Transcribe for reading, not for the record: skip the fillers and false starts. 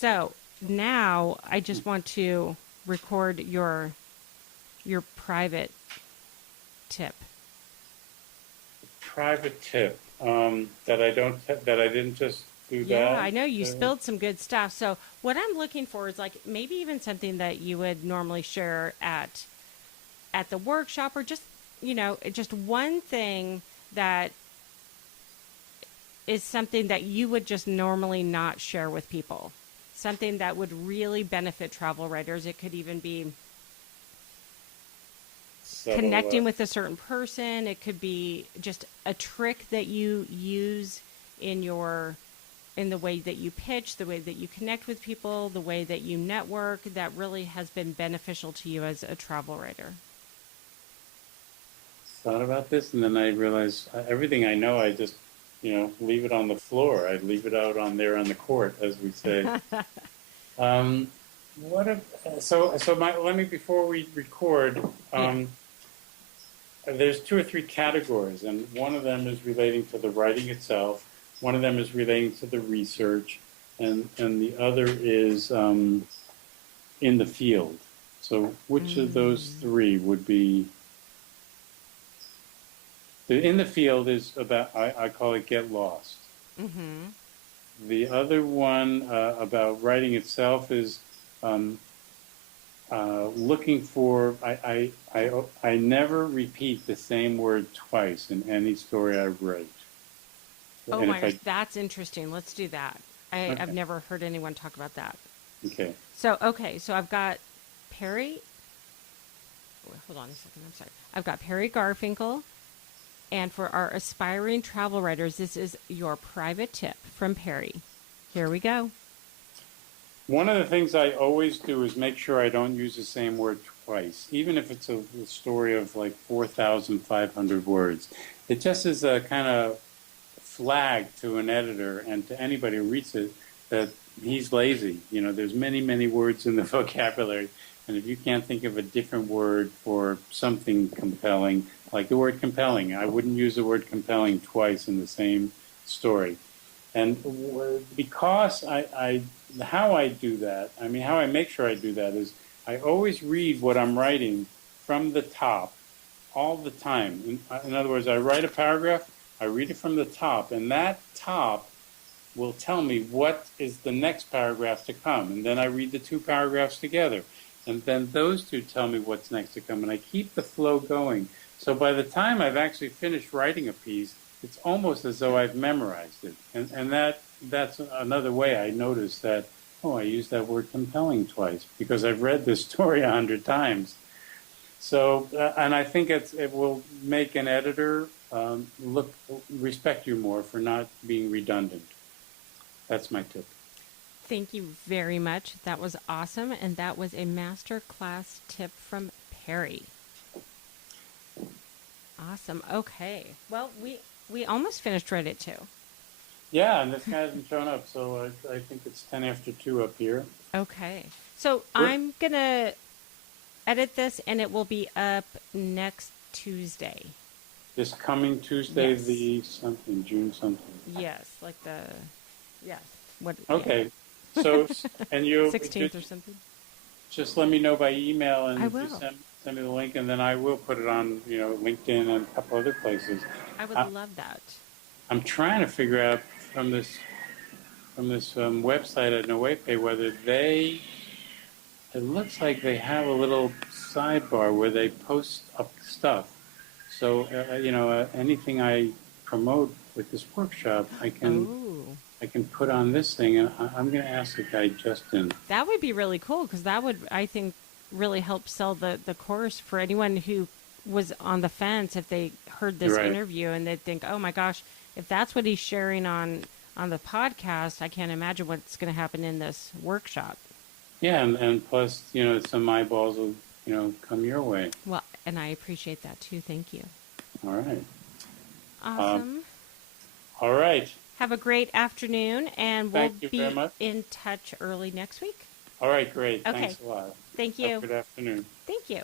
So now I just want to record your private tip. Private tip that I didn't just do Yeah, that. I know you spilled some good stuff. So what I'm looking for is like maybe even something that you would normally share at the workshop, or just just one thing that is something that you would just normally not share with people. Something that would really benefit travel writers. It could even be So connecting with a certain person. It could be just a trick that you use in the way that you pitch, the way that you connect with people, the way that you network, that really has been beneficial to you as a travel writer. thought about this, and then I realized everything I know, I just leave it on the floor. I leave it out on there on the court, as we say. Um, what if, let me before we record. Yeah. There's two or three categories, and one of them is relating to the writing itself. One of them is relating to the research, and the other is in the field. So, which of those three would be? In the field is about, I call it get lost. Mm-hmm. The other one about writing itself is looking for. I never repeat the same word twice in any story I write. Oh And my if gosh, I that's interesting. Let's do that. I've Okay, never heard anyone talk about that. okay. So, okay, so I've got Perry. Hold on a second. I'm sorry. I've got Perry Garfinkel. And for our aspiring travel writers, this is your private tip from Perry. Here we go. One of the things I always do is make sure I don't use the same word twice, even if it's a story of like 4,500 words. It just is a kind of flag to an editor and to anybody who reads it that he's lazy. There's many, many words in the vocabulary. And if you can't think of a different word for something compelling, like the word compelling, I wouldn't use the word compelling twice in the same story. And because how I do that, how I make sure I do that is I always read what I'm writing from the top all the time. In other words, I write a paragraph, I read it from the top, and that top will tell me what is the next paragraph to come. And then I read the two paragraphs together. And then those two tell me what's next to come. And I keep the flow going. So by the time I've actually finished writing a piece, it's almost as though I've memorized it. And that's another way I noticed that, oh, I used that word compelling twice because I've read this story 100 times. So, and I think it will make an editor respect you more for not being redundant. That's my tip. Thank you very much. That was awesome. And that was a master class tip from Perry. Awesome. Okay. Well, we almost finished Reddit too. Yeah, and this guy hasn't shown up, so I think it's 10 after 2 up here. Okay. So We're I'm going to edit this and it will be up next Tuesday. this coming Tuesday, Yes. the something, June something. Yes. Like the, yes. What? Okay, so, and you 16th or something. just let me know by email, and I if you will. send me the link, and then I will put it on, LinkedIn and a couple other places. I would I, love that. I'm trying to figure out from this website at NoWayPay whether it looks like they have a little sidebar where they post up stuff. So, anything I promote with this workshop, Oh. I can put on this thing, and I'm going to ask the guy Justin. That would be really cool because that would, I think, really help sell the course for anyone who was on the fence if they heard this Right. interview and they'd think, oh my gosh, if that's what he's sharing on the podcast, I can't imagine what's going to happen in this workshop. Yeah, and plus, some eyeballs will, come your way. Well, and I appreciate that too. Thank you. All right. Awesome. All right. Have a great afternoon, and we'll Thank you very be much. in touch early next week. All right, great. Okay. Thanks a lot. Thank Have a you. good afternoon. Thank you.